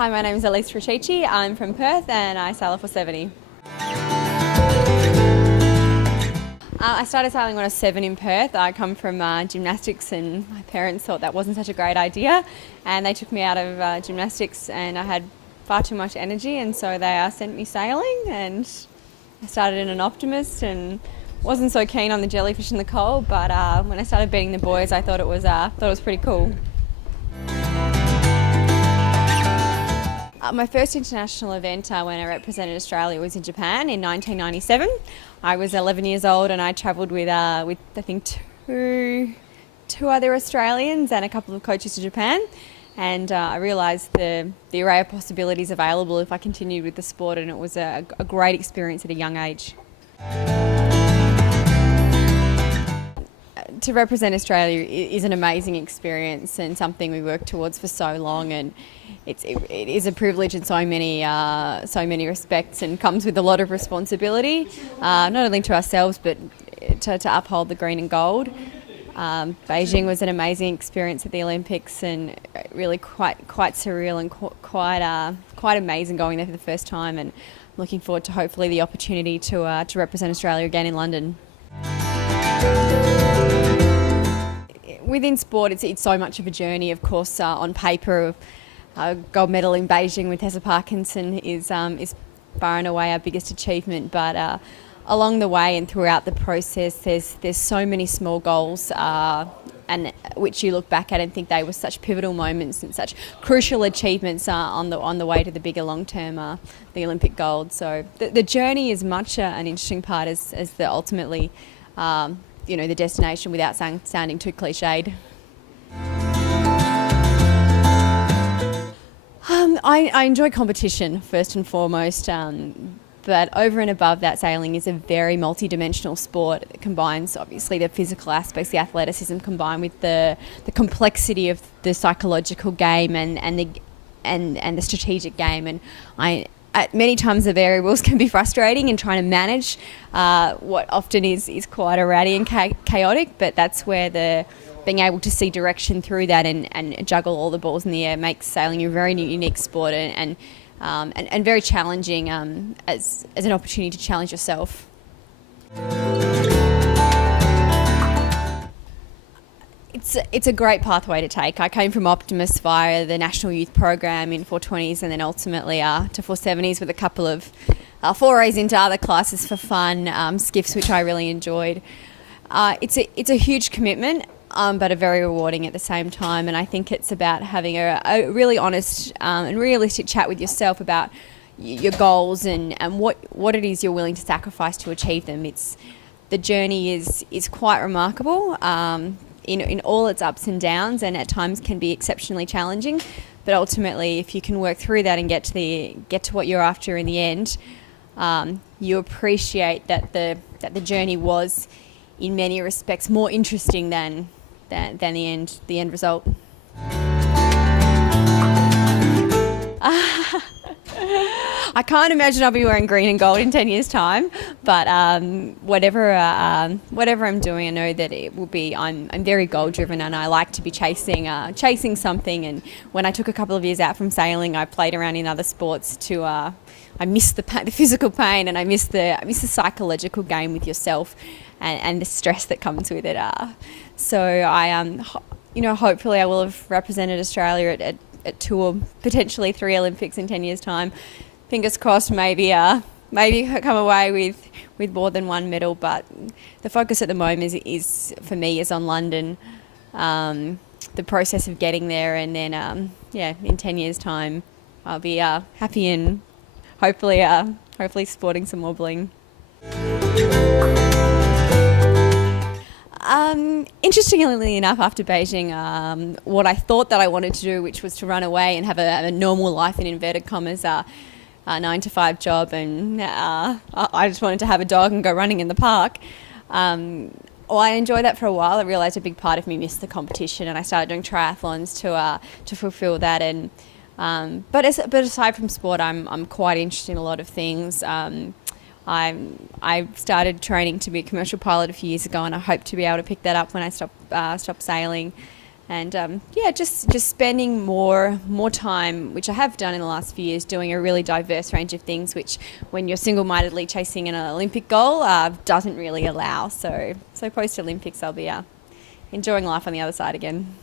Hi, my name is Elise Rechichi. I'm from Perth and I sail a 470. I started sailing when I was 7 in Perth. I come from gymnastics and my parents thought that wasn't such a great idea and they took me out of gymnastics and I had far too much energy and so they sent me sailing and I started in an optimist and wasn't so keen on the jellyfish in the cold, but when I started beating the boys I thought it was pretty cool. My first international event when I represented Australia was in Japan in 1997. I was 11 years old and I travelled with I think two other Australians and a couple of coaches to Japan, and I realised the array of possibilities available if I continued with the sport, and it was a great experience at a young age. To represent Australia is an amazing experience and something we worked towards for so long, and it is a privilege in so many respects and comes with a lot of responsibility, not only to ourselves but to uphold the green and gold. Beijing was an amazing experience at the Olympics and really quite surreal and quite amazing going there for the first time, and looking forward to hopefully the opportunity to represent Australia again in London. Within sport, it's so much of a journey. Of course, on paper, gold medal in Beijing with Tessa Parkinson is far and away our biggest achievement. But along the way and throughout the process, there's so many small goals, and which you look back at and think they were such pivotal moments and such crucial achievements on the way to the bigger long term, the Olympic gold. So the journey is much an interesting part as the ultimately. The destination, without sounding too cliched. I enjoy competition first and foremost, but over and above that, sailing is a very multi-dimensional sport. It combines obviously the physical aspects, the athleticism, combined with the complexity of the psychological game and the strategic game. And at many times the variables can be frustrating in trying to manage what often is quite erratic and chaotic, but that's where being able to see direction through that and juggle all the balls in the air makes sailing a very unique sport and very challenging as an opportunity to challenge yourself. It's a great pathway to take. I came from Optimist via the National Youth Program in 420s and then ultimately to 470s with a couple of forays into other classes for fun, skiffs, which I really enjoyed. It's a huge commitment, but a very rewarding at the same time, and I think it's about having a really honest and realistic chat with yourself about your goals and what it is you're willing to sacrifice to achieve them. The journey is quite remarkable. In all its ups and downs, and at times can be exceptionally challenging, but ultimately if you can work through that and get to what you're after in the end, you appreciate that the journey was in many respects more interesting than the end result. I can't imagine I'll be wearing green and gold in 10 years' time, but whatever I'm doing, I know that it will be. I'm very goal driven, and I like to be chasing something. And when I took a couple of years out from sailing, I played around in other sports I missed the physical pain, and I miss the psychological game with yourself, and the stress that comes with it. So I hopefully I will have represented Australia at 2 or potentially 3 Olympics in 10 years' time. Fingers crossed, maybe come away with more than 1 medal. But the focus at the moment is for me on London, the process of getting there, and then in 10 years' time, I'll be happy and hopefully sporting some more bling. Interestingly enough, after Beijing, what I thought that I wanted to do, which was to run away and have a normal life in inverted commas, a 9-to-5 job, and I just wanted to have a dog and go running in the park. I enjoyed that for a while. I realised a big part of me missed the competition, and I started doing triathlons to fulfil that. And but aside from sport, I'm quite interested in a lot of things. I started training to be a commercial pilot a few years ago, and I hope to be able to pick that up when I stop sailing. and just spending more time, which I have done in the last few years, doing a really diverse range of things, which when you're single-mindedly chasing an Olympic goal doesn't really allow. So post Olympics, I'll be enjoying life on the other side again.